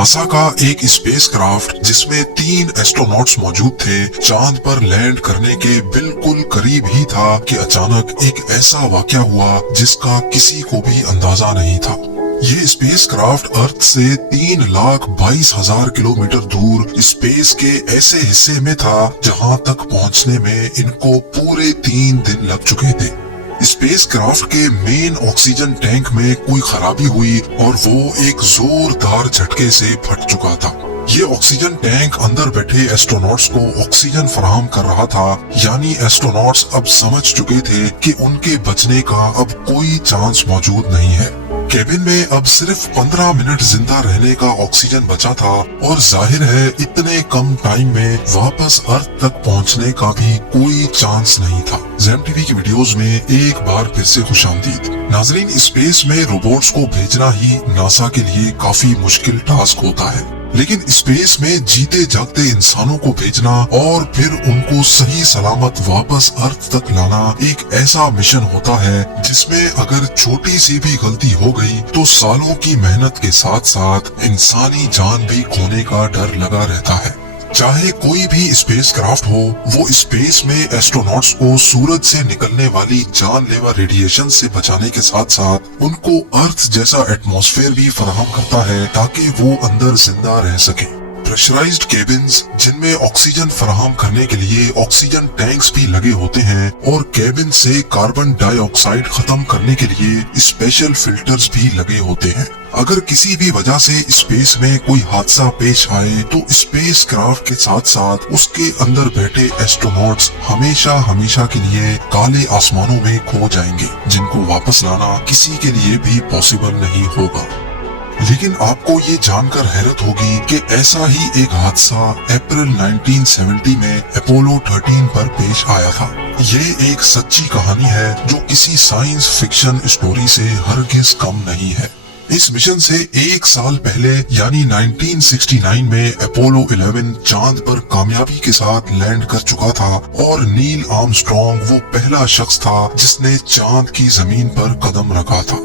NASA का एक spacecraft जिसमें 3 एस्ट्रोनॉट्स मौजूद थे चांद पर लैंड करने के बिल्कुल करीब ही था कि अचानक एक ऐसा वाकया हुआ जिसका किसी को भी अंदाजा नहीं था। ये स्पेसक्राफ्ट अर्थ से 3,22,000 किलोमीटर दूर स्पेस के ऐसे हिस्से में था जहां तक पहुंचने में इनको पूरे 3 दिन लग चुके थे। स्पेसक्राफ्ट के मेन ऑक्सीजन टैंक में कोई खराबी हुई और वो एक जोरदार झटके से फट चुका था। ये ऑक्सीजन टैंक अंदर बैठे एस्ट्रोनॉट्स को ऑक्सीजन फराहम कर रहा था, यानी एस्ट्रोनॉट्स अब समझ चुके थे कि उनके बचने का अब कोई चांस मौजूद नहीं है। केबिन में अब सिर्फ 15 मिनट जिंदा रहने का ऑक्सीजन बचा था और जाहिर है इतने कम टाइम में वापस अर्थ तक पहुंचने का भी कोई चांस नहीं था। ज़ेम टीवी की वीडियोस में एक बार फिर से खुशामदीद। नाजरीन, स्पेस में रोबोट्स को भेजना ही नासा के लिए काफी मुश्किल टास्क होता है, लेकिन स्पेस में जीते जागते इंसानों को भेजना और फिर उनको सही सलामत वापस अर्थ तक लाना एक ऐसा मिशन होता है जिसमें अगर छोटी सी भी गलती हो गई तो सालों की मेहनत के साथ साथ इंसानी जान भी खोने का डर लगा रहता है। चाहे कोई भी स्पेसक्राफ्ट हो, वो स्पेस में एस्ट्रोनॉट्स को सूरज से निकलने वाली जानलेवा रेडिएशन से बचाने के साथ साथ उनको अर्थ जैसा एटमॉस्फेयर भी फराहम करता है ताकि वो अंदर जिंदा रह सके। प्रेशराइज्ड केबिन्स जिनमें ऑक्सीजन फराहम करने के लिए ऑक्सीजन टैंक्स भी लगे होते हैं और केबिन से कार्बन डाइऑक्साइड खत्म करने के लिए स्पेशल फिल्टर्स भी लगे होते हैं। अगर किसी भी वजह से स्पेस में कोई हादसा पेश आए तो स्पेस क्राफ्ट के साथ साथ उसके अंदर बैठे एस्ट्रोनॉट्स हमेशा हमेशा के लिए काले आसमानों में खो जाएंगे, जिनको वापस लाना किसी के लिए भी पॉसिबल नहीं होगा। लेकिन आपको ये जानकर हैरत होगी कि ऐसा ही एक हादसा अप्रैल 1970 में अपोलो 13 पर पेश आया था। ये एक सच्ची कहानी है जो किसी साइंस फिक्शन स्टोरी से हरगिज कम नहीं है। इस मिशन से 1 साल पहले यानी 1969 में अपोलो 11 चांद पर कामयाबी के साथ लैंड कर चुका था और नील आर्मस्ट्रॉन्ग वो पहला शख्स था जिसने चांद की जमीन पर कदम रखा था।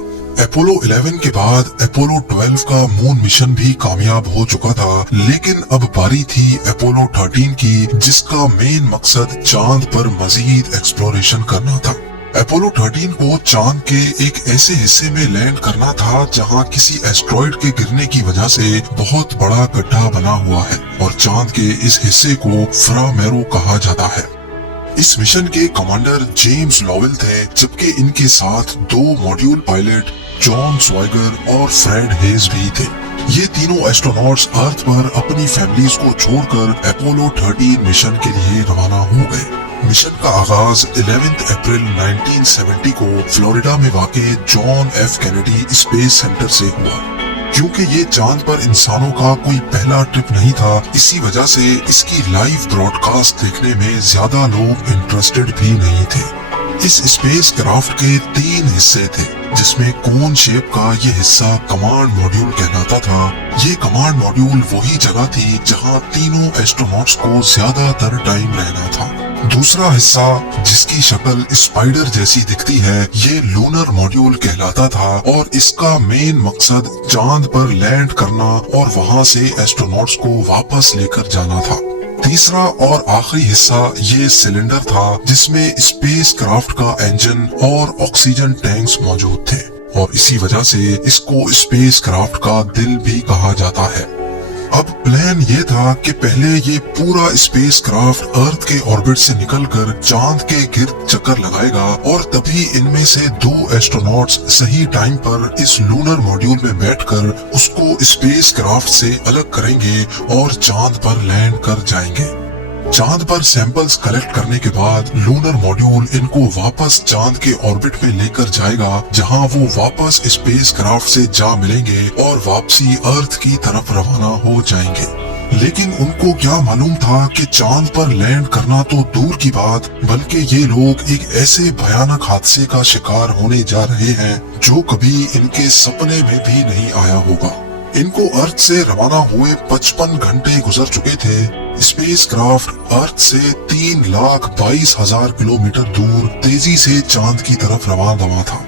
अपोलो 11 के बाद अपोलो 12 का मून मिशन भी कामयाब हो चुका था, लेकिन अब बारी थी अपोलो 13 की, जिसका मेन मकसद चांद पर मजीद एक्सप्लोरेशन करना था। अपोलो 13 को चांद के एक ऐसे हिस्से में लैंड करना था जहां किसी एस्ट्रॉइड के गिरने की वजह से बहुत बड़ा गड्ढा बना हुआ है और चांद के इस हिस्से को फ्रा मैरो कहा जाता है। इस मिशन के कमांडर जेम्स लॉवेल थे, जबकि इनके साथ 2 मॉड्यूल पायलट जॉन स्वाइगर और फ्रेड हेज भी थे। ये तीनों एस्ट्रोनॉट्स अर्थ पर अपनी फैमिलीज को छोड़कर अपोलो 13 मिशन के लिए रवाना हो गए। मिशन का आगाज 11 अप्रैल 1970 को फ्लोरिडा में वाक़े John F Kennedy space centre से हुआ। क्योंकि ये चांद पर इंसानों का कोई पहला ट्रिप नहीं था, इसी वजह से इसकी लाइव ब्रॉडकास्ट देखने में ज्यादा लोग इंटरेस्टेड भी नहीं थे। इस स्पेस क्राफ्ट के 3 हिस्से थे, जिसमें कोन शेप का ये हिस्सा कमांड मॉड्यूल कहलाता था। ये कमांड मॉड्यूल वही जगह थी जहां तीनों एस्ट्रोनॉट्स को ज्यादातर टाइम रहना था। दूसरा हिस्सा, जिसकी शक्ल स्पाइडर जैसी दिखती है, ये लूनर मॉड्यूल कहलाता था और इसका मेन मकसद चांद पर लैंड करना और वहां से एस्ट्रोनॉट्स को वापस लेकर जाना था। तीसरा और आखिरी हिस्सा ये सिलेंडर था जिसमें स्पेस क्राफ्ट का इंजन और ऑक्सीजन टैंक्स मौजूद थे और इसी वजह से इसको स्पेस क्राफ्ट का दिल भी कहा जाता है। अब प्लान ये था कि पहले ये पूरा स्पेस क्राफ्ट अर्थ के ऑर्बिट से निकलकर चांद के गिर्द चक्कर लगाएगा और तभी इनमें से 2 एस्ट्रोनॉट्स सही टाइम पर इस लूनर मॉड्यूल में बैठकर उसको स्पेस क्राफ्ट से अलग करेंगे और चांद पर लैंड कर जाएंगे। चांद पर सैंपल्स कलेक्ट करने के बाद लूनर मॉड्यूल इनको वापस चांद के ऑर्बिट में लेकर जाएगा, जहां वो वापस स्पेस क्राफ्ट से जा मिलेंगे और वापसी अर्थ की तरफ रवाना हो जाएंगे। लेकिन उनको क्या मालूम था कि चांद पर लैंड करना तो दूर की बात, बल्कि ये लोग एक ऐसे भयानक हादसे का शिकार होने जा रहे हैं जो कभी इनके सपने में भी नहीं आया होगा। इनको अर्थ से रवाना हुए 55 घंटे गुजर चुके थे। स्पेस क्राफ्ट अर्थ से 3,22,000 किलोमीटर दूर तेजी से चांद की तरफ रवाना था।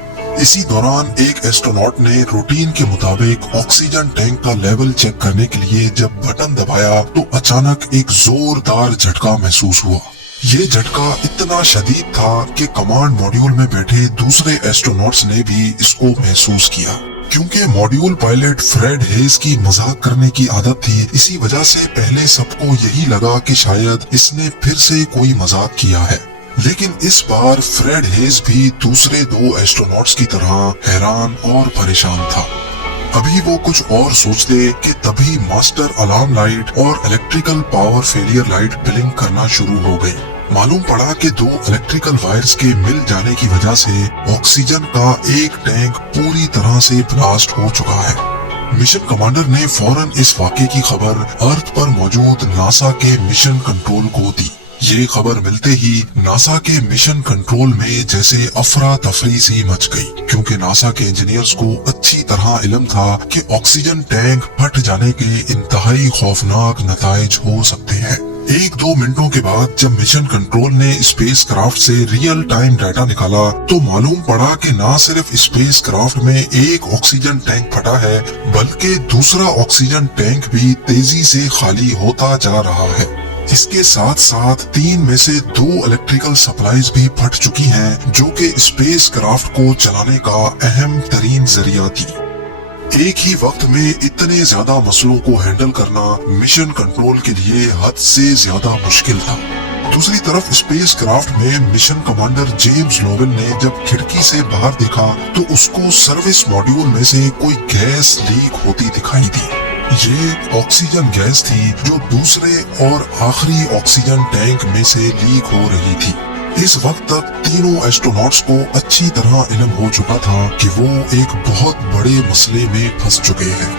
इसी दौरान एक एस्ट्रोनॉट ने रूटीन के मुताबिक ऑक्सीजन टैंक का लेवल चेक करने के लिए जब बटन दबाया तो अचानक एक जोरदार झटका महसूस हुआ। ये झटका इतना शदीद था कि कमांड मॉड्यूल में बैठे दूसरे एस्ट्रोनॉट्स ने भी इसको महसूस किया। क्योंकि मॉड्यूल पायलट फ्रेड हेज की मजाक करने की आदत थी, इसी वजह से पहले सबको यही लगा कि शायद इसने फिर से कोई मजाक किया है। लेकिन इस बार फ्रेड हेज भी दूसरे दो एस्ट्रोनॉट्स की तरह हैरान और परेशान था। अभी वो कुछ और सोचते कि तभी मास्टर अलार्म लाइट और electrical power failure light blink करना शुरू हो गई। मालूम पड़ा कि दो इलेक्ट्रिकल वायर्स के मिल जाने की वजह से ऑक्सीजन का एक टैंक पूरी तरह से ब्लास्ट हो चुका है। मिशन कमांडर ने फौरन इस वाक़े की खबर अर्थ पर मौजूद नासा के मिशन कंट्रोल को दी। ये खबर मिलते ही नासा के मिशन कंट्रोल में जैसे अफरा तफरी सी मच गई, क्योंकि नासा के इंजीनियर्स को अच्छी तरह इल्म था कि ऑक्सीजन टैंक फट जाने के इंतहाई खौफनाक नताइज हो सकते हैं। 1-2 मिनटों के बाद जब मिशन कंट्रोल ने स्पेस क्राफ्ट से रियल टाइम डाटा निकाला तो मालूम पड़ा कि न सिर्फ स्पेस क्राफ्ट में एक ऑक्सीजन टैंक फटा है, बल्कि दूसरा ऑक्सीजन टैंक भी तेजी से खाली होता जा रहा है। इसके साथ साथ 3 में से 2 इलेक्ट्रिकल सप्लाईज भी फट चुकी हैं, जो कि स्पेस क्राफ्ट को चलाने का अहम तरीन जरिया थी। एक ही वक्त में इतने ज्यादा मसलों को हैंडल करना मिशन कंट्रोल के लिए हद से ज्यादा मुश्किल था। दूसरी तरफ स्पेस क्राफ्ट में मिशन कमांडर जेम्स लोवेल ने जब खिड़की से बाहर देखा तो उसको सर्विस मॉड्यूल में से कोई गैस लीक होती दिखाई दी। ये ऑक्सीजन गैस थी जो दूसरे और आखिरी ऑक्सीजन टैंक में से लीक हो रही थी। इस वक्त तक तीनों एस्ट्रोनॉट्स को अच्छी तरह इल्म हो चुका था कि वो एक बहुत बड़े मसले में फंस चुके हैं।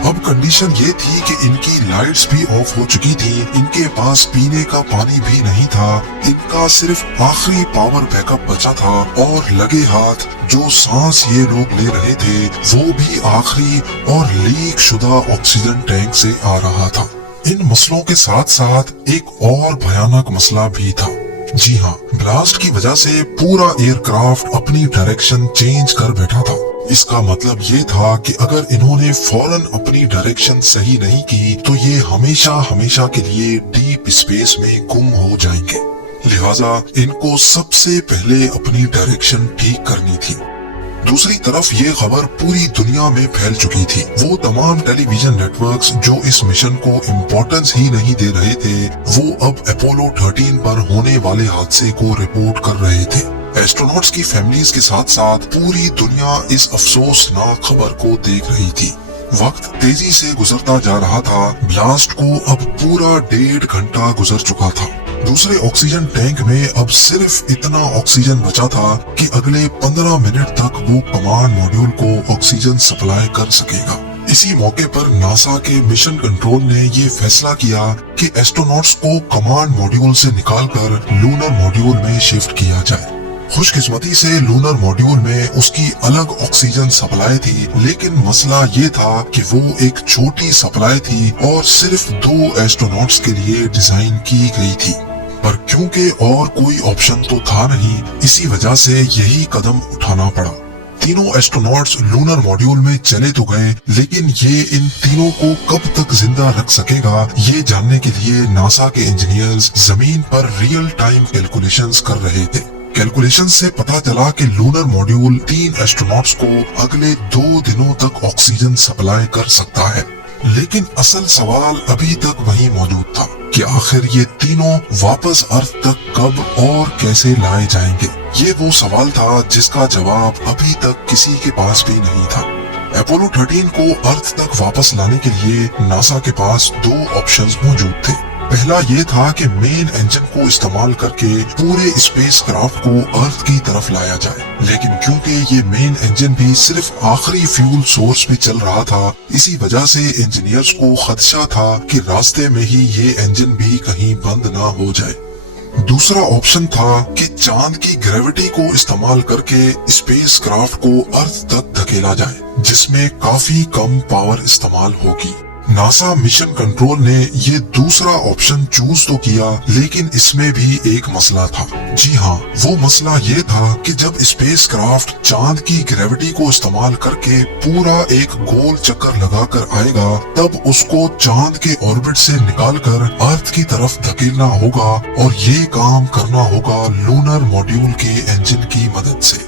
अब कंडीशन ये थी कि इनकी लाइट्स भी ऑफ हो चुकी थी, इनके पास पीने का पानी भी नहीं था, इनका सिर्फ आखिरी पावर बैकअप बचा था और लगे हाथ जो सांस ये लोग ले रहे थे वो भी आखिरी और लीक शुदा ऑक्सीजन टैंक से आ रहा था। इन मसलों के साथ साथ एक और भयानक मसला भी था। जी हाँ, ब्लास्ट की वजह से पूरा एयरक्राफ्ट अपनी डायरेक्शन चेंज कर बैठा था। इसका मतलब ये था कि अगर इन्होंने फौरन अपनी डायरेक्शन सही नहीं की तो ये हमेशा हमेशा के लिए डीप स्पेस में गुम हो जाएंगे। लिहाजा इनको सबसे पहले अपनी डायरेक्शन ठीक करनी थी। दूसरी तरफ ये खबर पूरी दुनिया में फैल चुकी थी। वो तमाम टेलीविजन नेटवर्क्स जो इस मिशन को इम्पोर्टेंस ही नहीं दे रहे थे, वो अब अपोलो 13 पर होने वाले हादसे को रिपोर्ट कर रहे थे। एस्ट्रोनॉट्स की फैमिलीज के साथ साथ पूरी दुनिया इस अफसोसनाक खबर को देख रही थी। वक्त तेजी से गुजरता जा रहा था। ब्लास्ट को अब पूरा 1.5 घंटा गुजर चुका था। दूसरे ऑक्सीजन टैंक में अब सिर्फ इतना ऑक्सीजन बचा था कि अगले 15 मिनट तक वो कमांड मॉड्यूल को ऑक्सीजन सप्लाई कर सकेगा। इसी मौके पर नासा के मिशन कंट्रोल ने ये फैसला किया कि एस्ट्रोनॉट्स को कमांड मॉड्यूल से निकालकर लूनर मॉड्यूल में शिफ्ट किया जाए। खुशकिस्मती से लूनर मॉड्यूल में उसकी अलग ऑक्सीजन सप्लाई थी, लेकिन मसला ये था कि वो एक छोटी सप्लाई थी और सिर्फ 2 एस्ट्रोनॉट्स के लिए डिजाइन की गई थी। पर क्योंकि और कोई ऑप्शन तो था नहीं, इसी वजह से यही कदम उठाना पड़ा। तीनों एस्ट्रोनॉट्स लूनर मॉड्यूल में चले तो गए, लेकिन ये इन तीनों को कब तक जिंदा रख सकेगा, ये जानने के लिए नासा के इंजीनियर्स जमीन पर रियल टाइम कैलकुलेशंस कर रहे थे। कैलकुलेशन से पता चला कि लूनर मॉड्यूल 3 एस्ट्रोनॉट्स को अगले 2 दिनों तक ऑक्सीजन सप्लाई कर सकता है। लेकिन असल सवाल अभी तक वही मौजूद था कि आखिर ये तीनों वापस अर्थ तक कब और कैसे लाए जाएंगे। ये वो सवाल था जिसका जवाब अभी तक किसी के पास भी नहीं था। अपोलो 13 को अर्थ तक वापस लाने के लिए नासा के पास 2 ऑप्शंस मौजूद थे। पहला ये था कि मेन इंजन को इस्तेमाल करके पूरे स्पेस क्राफ्ट को अर्थ की तरफ लाया जाए, लेकिन क्योंकि ये मेन इंजन भी सिर्फ आखिरी फ्यूल सोर्स पे चल रहा था, इसी वजह से इंजीनियर्स को खदशा था कि रास्ते में ही ये इंजन भी कहीं बंद ना हो जाए। दूसरा ऑप्शन था कि चांद की ग्रेविटी को इस्तेमाल करके स्पेस क्राफ्ट को अर्थ तक धकेला जाए, जिसमें काफी कम पावर इस्तेमाल होगी। नासा मिशन कंट्रोल ने ये दूसरा ऑप्शन चूज तो किया, लेकिन इसमें भी एक मसला था। जी हाँ, वो मसला ये था कि जब स्पेसक्राफ्ट चांद की ग्रेविटी को इस्तेमाल करके पूरा एक गोल चक्कर लगाकर आएगा, तब उसको चांद के ऑर्बिट से निकालकर अर्थ की तरफ धकेलना होगा, और ये काम करना होगा लूनर मॉड्यूल के इंजन की मदद से।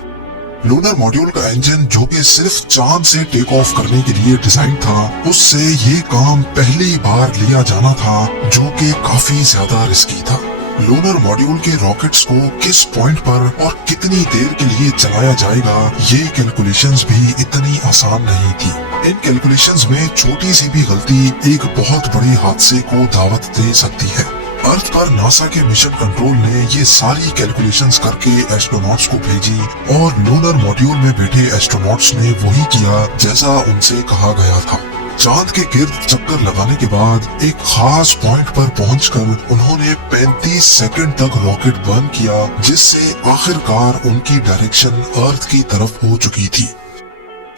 लूनर मॉड्यूल का इंजन, जो कि सिर्फ चांद से टेक ऑफ करने के लिए डिजाइन था, उससे ये काम पहली बार लिया जाना था, जो कि काफी ज्यादा रिस्की था। लूनर मॉड्यूल के रॉकेट्स को किस पॉइंट पर और कितनी देर के लिए चलाया जाएगा, ये कैलकुलेशंस भी इतनी आसान नहीं थी। इन कैलकुलेशंस में छोटी सी भी गलती एक बहुत बड़े हादसे को दावत दे सकती है। अर्थ पर नासा के मिशन कंट्रोल ने ये सारी कैलकुलेशंस करके एस्ट्रोनॉट्स को भेजी, और लूनर मॉड्यूल में बैठे एस्ट्रोनॉट्स ने वही किया जैसा उनसे कहा गया था। चांद के गिर्द चक्कर लगाने के बाद एक खास पॉइंट पर पहुंचकर उन्होंने 35 सेकंड तक रॉकेट बर्न किया, जिससे आखिरकार उनकी डायरेक्शन अर्थ की तरफ हो चुकी थी।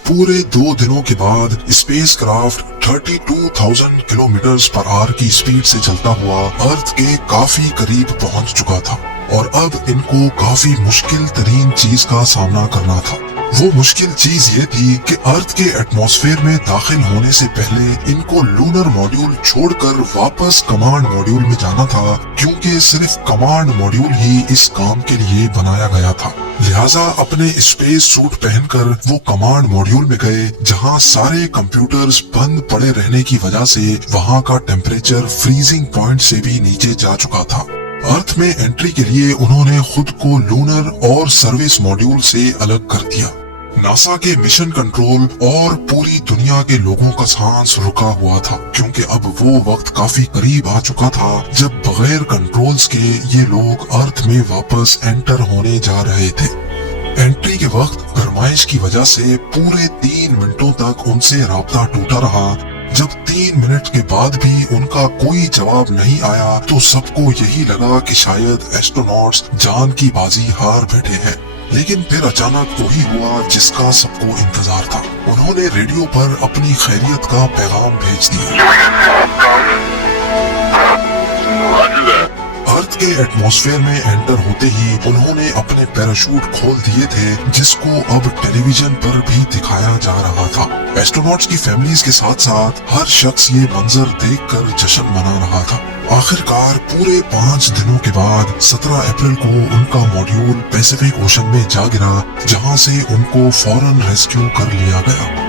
पूरे 2 दिनों के बाद स्पेसक्राफ्ट 32,000 किलोमीटर पर आवर की स्पीड से चलता हुआ अर्थ के काफी करीब पहुंच चुका था, और अब इनको काफी मुश्किल तरीन चीज का सामना करना था। वो मुश्किल चीज ये थी कि अर्थ के एटमॉस्फेयर में दाखिल होने से पहले इनको लूनर मॉड्यूल छोड़कर वापस कमांड मॉड्यूल में जाना था, क्योंकि सिर्फ कमांड मॉड्यूल ही इस काम के लिए बनाया गया था। लिहाजा अपने स्पेस सूट पहनकर वो कमांड मॉड्यूल में गए, जहां सारे कंप्यूटर्स बंद पड़े रहने की वजह से वहां का टेम्परेचर फ्रीजिंग पॉइंट से भी नीचे जा चुका था। अर्थ में एंट्री के लिए उन्होंने खुद को लूनर और सर्विस मॉड्यूल से अलग कर दिया। नासा के मिशन कंट्रोल और पूरी दुनिया के लोगों का सांस रुका हुआ था, क्योंकि अब वो वक्त काफी करीब आ चुका था जब बगैर कंट्रोल्स के ये लोग अर्थ में वापस एंटर होने जा रहे थे। एंट्री के वक्त गरमाइश की वजह से पूरे 3 मिनटों तक उनसे राब्ता टूटा रहा। जब 3 मिनट के बाद भी उनका कोई जवाब नहीं आया, तो सबको यही लगा कि शायद एस्ट्रोनॉट्स जान की बाजी हार बैठे हैं। लेकिन फिर अचानक वही हुआ जिसका सबको इंतजार था। उन्होंने रेडियो पर अपनी खैरियत का पैगाम भेज दिया। अर्थ के एटमॉस्फेयर में एंटर होते ही उन्होंने अपने पैराशूट खोल दिए थे, जिसको अब टेलीविजन पर भी दिखाया जा रहा था। एस्ट्रोनॉट्स की फैमिलीज के साथ साथ हर शख्स ये मंजर देखकर जश्न मना रहा था। आखिरकार पूरे 5 दिनों के बाद 17 अप्रैल को उनका मॉड्यूल पैसिफिक ओशन में जा गिरा, जहां से उनको फौरन रेस्क्यू कर लिया गया।